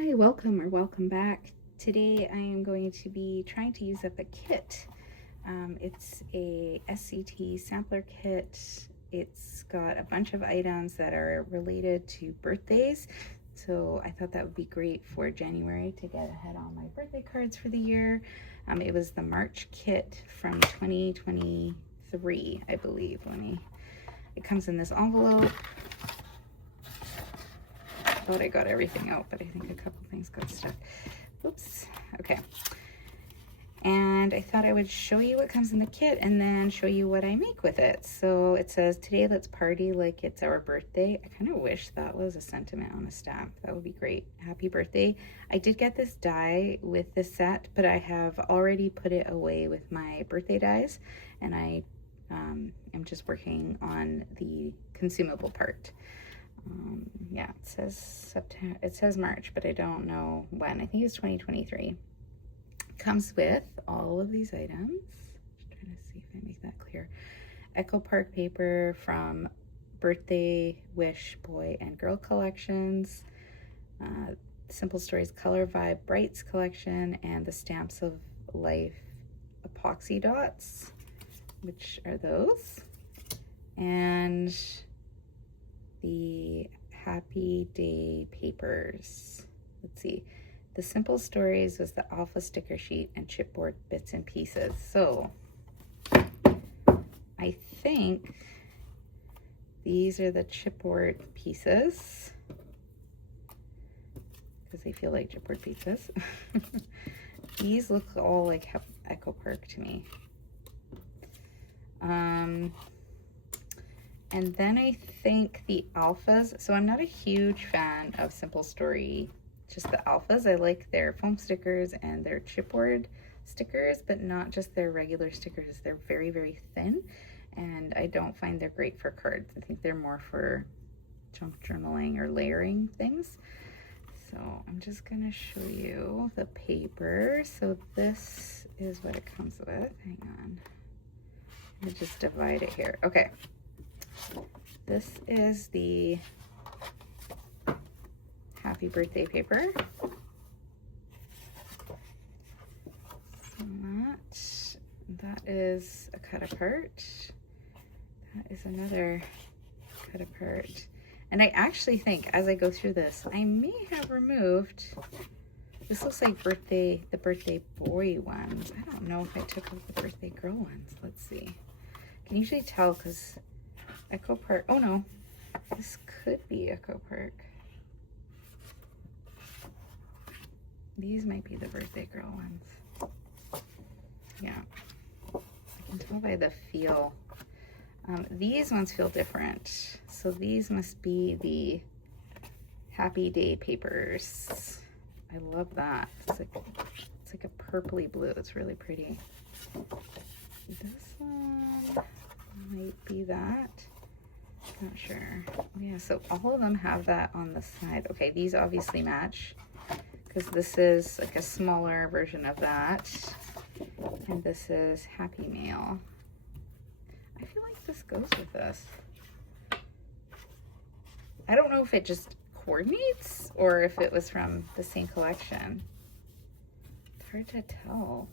Hi, welcome or welcome back. Today I am going to be trying to use up a kit. It's a SCT sampler kit. It's got a bunch of items that are related to birthdays. So I thought that would be great for January to get ahead on my birthday cards for the year. It was the March kit from 2023, I believe. It comes in this envelope. I thought I got everything out, but I think a couple things got stuck. Oops. Okay. And I thought I would show you what comes in the kit and then show you what I make with it. So it says, today let's party like it's our birthday. I kind of wish that was a sentiment on a stamp. That would be great. Happy birthday. I did get this die with this set, but I have already put it away with my birthday dies, and I am just working on the consumable part. Yeah, it says September, it says March, but I don't know when. I think it's 2023. Comes with all of these items. Just trying to see if I make that clear. Echo Park paper from Birthday Wish Boy and Girl collections, Simple Stories Color Vibe Brights collection, and the Stamps of Life epoxy dots, which are those, and the Happy Day papers. Let's see. The Simple Stories was the alpha sticker sheet and chipboard bits and pieces. So I think these are the chipboard pieces because they feel like chipboard pieces. These look all like Echo Park to me. And then I think the alphas, so I'm not a huge fan of Simple Story, just the alphas. I like their foam stickers and their chipboard stickers, but not just their regular stickers. They're very, very thin, and I don't find they're great for cards. I think they're more for junk journaling or layering things. So I'm just gonna show you the paper. So this is what it comes with. Hang on. Let me just divide it here. Okay. This is the happy birthday paper. So that is a cut apart. That is another cut apart. And I actually think as I go through this, I may have removed, this looks like the birthday boy ones. I don't know if I took out the birthday girl ones. Let's see. I can usually tell because Echo Park, oh no, this could be Echo Park. These might be the birthday girl ones. Yeah, I can tell by the feel. These ones feel different. So these must be the Happy Day papers. I love that. It's like a purpley blue. It's really pretty. This one might be that. Not sure. Yeah, so all of them have that on the side. Okay, these obviously match because this is like a smaller version of that, and this is Happy Mail. I feel like this goes with this. I don't know if it just coordinates or if it was from the same collection. It's hard to tell.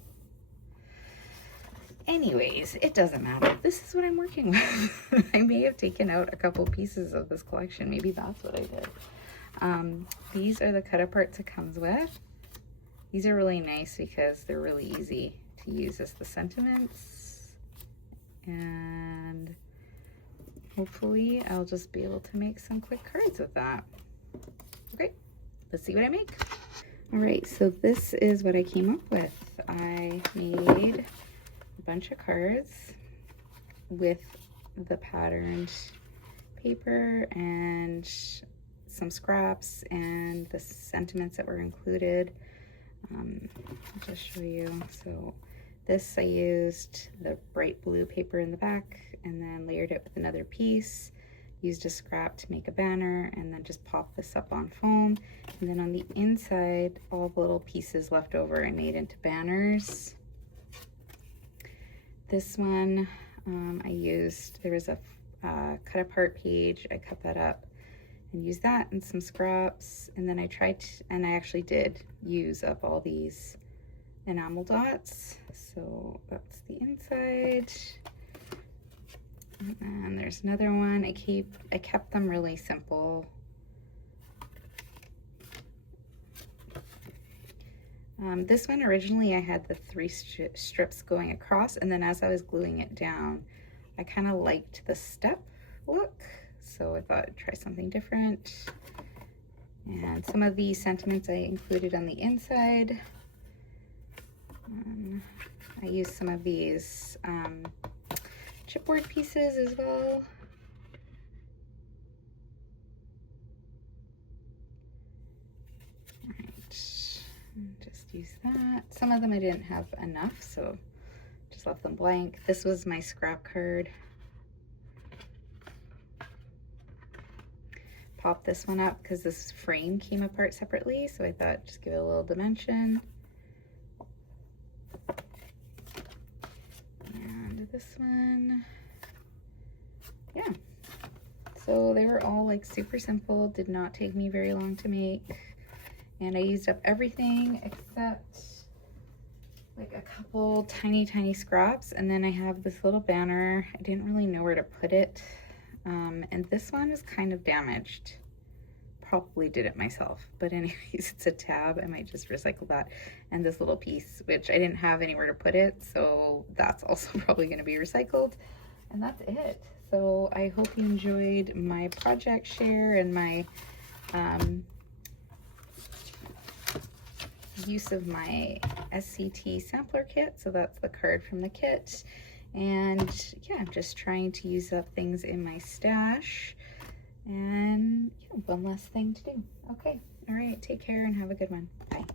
Anyways, it doesn't matter. This is what I'm working with. I may have taken out a couple pieces of this collection. Maybe that's what I did. These are the cut aparts it comes with. These are really nice because they're really easy to use as the sentiments. And hopefully I'll just be able to make some quick cards with that. Okay, let's see what I make. All right, so this is what I came up with. I made bunch of cards with the patterned paper and some scraps and the sentiments that were included. I'll just show you. So this, I used the bright blue paper in the back and then layered it with another piece, used a scrap to make a banner, and then just popped this up on foam. And then on the inside, all the little pieces left over I made into banners. This one I used, there was a cut apart page, I cut that up and use that and some scraps. And then I tried to, and I actually did use up all these enamel dots. So that's the inside. And there's another one. I kept them really simple. This one originally I had the 3 strips going across, and then as I was gluing it down, I kind of liked the step look, so I thought I'd try something different. And some of these sentiments I included on the inside. I used some of these chipboard pieces as well. Just use that. Some of them I didn't have enough, so just left them blank. This was my scrap card. Pop this one up because this frame came apart separately, so I thought just give it a little dimension. And this one, yeah. So they were all like super simple, did not take me very long to make. And I used up everything except like a couple tiny scraps. And then I have this little banner. I didn't really know where to put it. And this one is kind of damaged. Probably did it myself. But anyways, it's a tab. I might just recycle that. And this little piece, which I didn't have anywhere to put it. So that's also probably going to be recycled. And that's it. So I hope you enjoyed my project share and my use of my SCT sampler kit. So that's the card from the kit. And yeah, I'm just trying to use up things in my stash. And yeah, one less thing to do. Okay, all right, take care and have a good one. Bye.